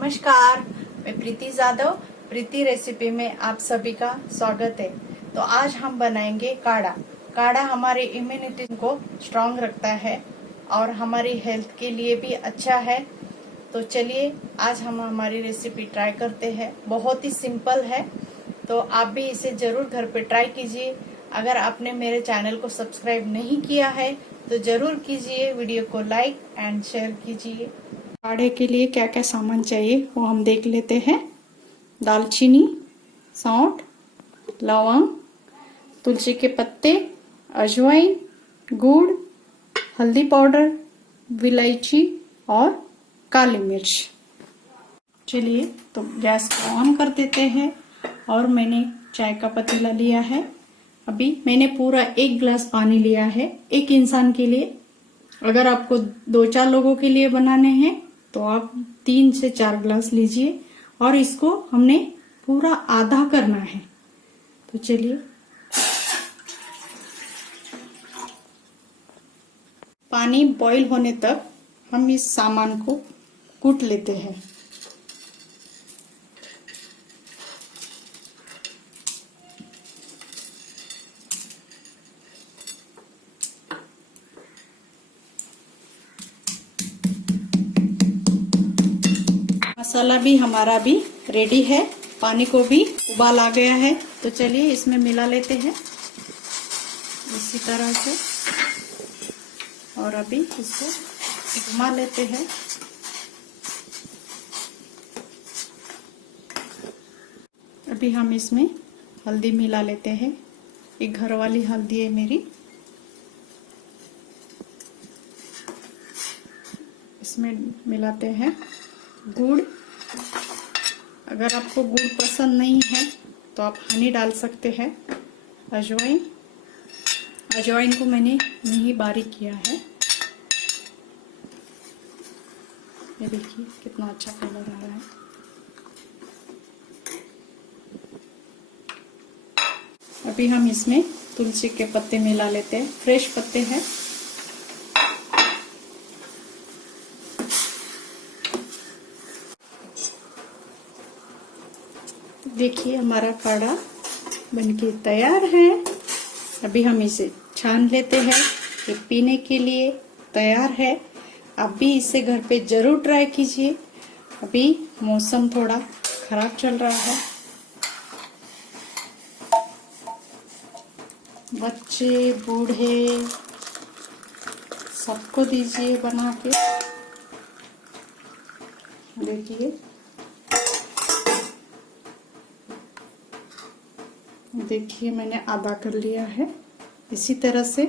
नमस्कार, मैं प्रीति जादव। प्रीति रेसिपी में आप सभी का स्वागत है। तो आज हम बनाएंगे काढ़ा। काढ़ा हमारे इम्यूनिटी को स्ट्रांग रखता है और हमारी हेल्थ के लिए भी अच्छा है। तो चलिए आज हम हमारी रेसिपी ट्राई करते हैं। बहुत ही सिंपल है, तो आप भी इसे जरूर घर पे ट्राई कीजिए। अगर आपने मेरे चैनल को सब्सक्राइब नहीं किया है तो जरूर कीजिए। वीडियो को लाइक एंड शेयर कीजिए। काढ़े के लिए क्या क्या सामान चाहिए वो हम देख लेते हैं। दालचीनी, सौंठ, लौंग, तुलसी के पत्ते, अजवाइन, गुड़, हल्दी पाउडर, इलायची और काली मिर्च। चलिए तो गैस को ऑन कर देते हैं और मैंने चाय का पतीला लिया है। अभी मैंने पूरा 1 गिलास पानी लिया है एक इंसान के लिए। अगर आपको 2-4 लोगों के लिए बनाने हैं तो आप 3 से 4 गिलास लीजिए और इसको हमने पूरा आधा करना है। तो चलिए पानी बॉईल होने तक हम इस सामान को कूट लेते हैं। मसाला भी हमारा भी रेडी है, पानी को भी उबाल आ गया है। तो चलिए इसमें मिला लेते हैं इसी तरह से और अभी इसको घुमा लेते हैं। अभी हम इसमें हल्दी मिला लेते हैं। एक घर वाली हल्दी है मेरी। इसमें मिलाते हैं गुड़। अगर आपको गुड़ पसंद नहीं है तो आप हनी डाल सकते हैं। अजवाइन, अजवाइन को मैंने नहीं बारीक किया है। ये देखिए कितना अच्छा कलर आ रहा है। अभी हम इसमें तुलसी के पत्ते मिला लेते हैं, फ्रेश पत्ते हैं। देखिए हमारा काढ़ा बनके तैयार है। अभी हम इसे छान लेते हैं। ये पीने के लिए तैयार है। आप भी इसे घर पे जरूर ट्राई कीजिए। अभी मौसम थोड़ा खराब चल रहा है। बच्चे बूढ़े सबको दीजिए बना के। देखिए मैंने आधा कर लिया है। इसी तरह से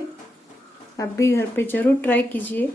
आप भी घर पे जरूर ट्राई कीजिए।